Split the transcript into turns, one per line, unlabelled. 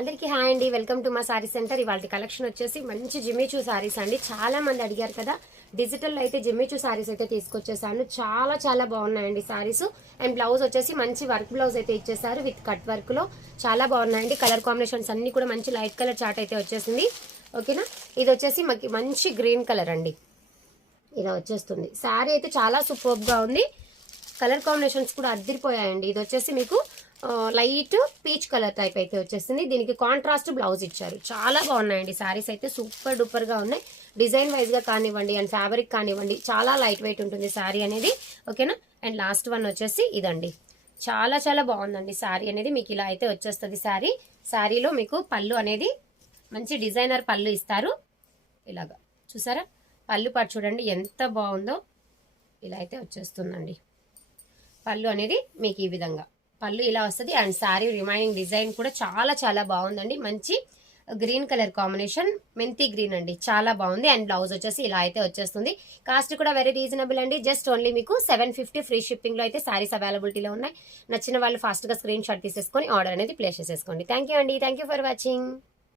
అందరికీ హాయ్ అండి. Welcome to మా సారీ సెంటర్. ఇవాళ కలెక్షన్ వచ్చేసి మంచి జిమ్మిచూ సారీస్ అండి. చాలా మంది అడిగారు కదా డిజిటల్ అయితే జిమ్మిచూ సారీస్ అయితే తీసుకొచ్చేసాను. చాలా చాలా బాగున్నాయండి సారీస్. అండ్ బ్లౌజ్ వచ్చేసి మంచి వర్క్ బ్లౌజ్ అయితే ఇచ్చేసారు విత్ కట్ వర్క్లో. చాలా బాగున్నాయండి. కలర్ కాంబినేషన్స్ అన్ని కూడా మంచి లైట్ కలర్ చార్ట్ అయితే వచ్చేసింది. ఓకేనా ఇది వచ్చేసి మాకు మంచి గ్రీన్ కలర్ అండి. ఇలా వచ్చేస్తుంది. శారీ అయితే చాలా సూపర్గా ఉంది. కలర్ కాంబినేషన్స్ కూడా అద్దరిపోయాయండి. ఇది వచ్చేసి మీకు లైట్ పీచ్ కలర్ టైప్ అయితే వచ్చేసింది. దీనికి కాంట్రాస్ట్ బ్లౌజ్ ఇచ్చారు. చాలా బాగున్నాయండి. శారీస్ అయితే సూపర్ డూపర్గా ఉన్నాయి. డిజైన్ వైజ్గా కానివ్వండి అండ్ ఫ్యాబ్రిక్ కానివ్వండి చాలా లైట్ వెయిట్ ఉంటుంది శారీ అనేది. ఓకేనా? అండ్ లాస్ట్ వన్ వచ్చేసి ఇదండి. చాలా చాలా బాగుందండి శారీ అనేది. మీకు ఇలా అయితే వచ్చేస్తుంది శారీ శారీలో మీకు పళ్ళు అనేది మంచి డిజైనర్ పళ్ళు ఇస్తారు. ఇలాగా. చూసారా? పళ్ళు పాటు చూడండి ఎంత బాగుందో. ఇలా అయితే వచ్చేస్తుందండి. పళ్ళు అనేది మీకు ఈ విధంగా. పళ్ళు ఇలా వస్తుంది. అండ్ శారీ రిమైనింగ్ డిజైన్ కూడా చాలా చాలా బాగుందండి. మంచి గ్రీన్ కలర్ కాంబినేషన్. మెంతి గ్రీన్ అండి. చాలా బాగుంది. అండ్ బ్లౌజ్ వచ్చేసి ఇలా అయితే వచ్చేస్తుంది. కాస్ట్ కూడా వెరీ రీజనబుల్ అండి. జస్ట్ ఓన్లీ మీకు సెవెన్ ఫిఫ్టీ ఫ్రీ షిప్పింగ్లో అయితే శారీస్ అవైలబిలిటీలో ఉన్నాయి. నచ్చిన వాళ్ళు ఫాస్ట్గా స్క్రీన్ షాట్ తీసేసుకొని ఆర్డర్ అనేది ప్లేస్ చేసేసుకోండి. థ్యాంక్ యూ అండి. Thank you for watching